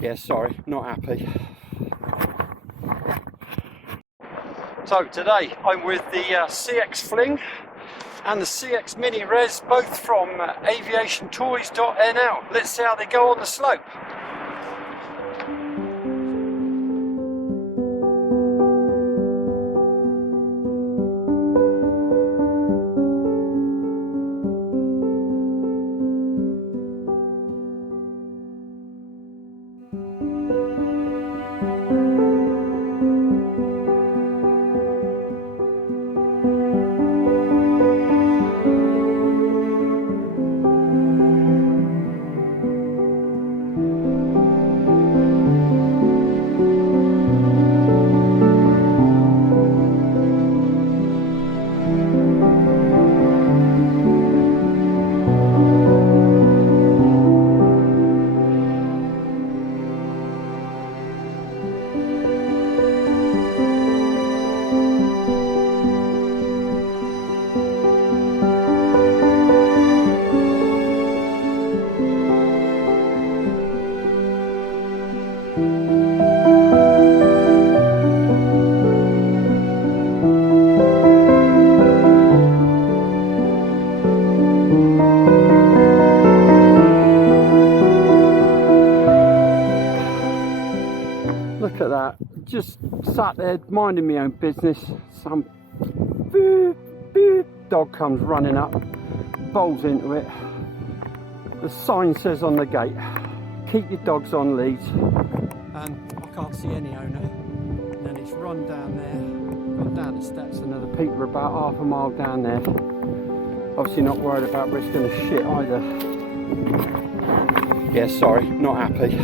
Yeah, sorry, not happy. So today I'm with the CX Fling and the CX Mini Res, both from aviationtoys.NL. Let's see how they go on the slope. Look at that, just sat there minding my own business. Some dog comes running up, bowls into it. The sign says on the gate, keep your dogs on leads. And I can't see any owner. And then it's run down there, gone down the steps, and the people are about half a mile down there. Obviously not worried about risking a shit either. Yeah, sorry, not happy.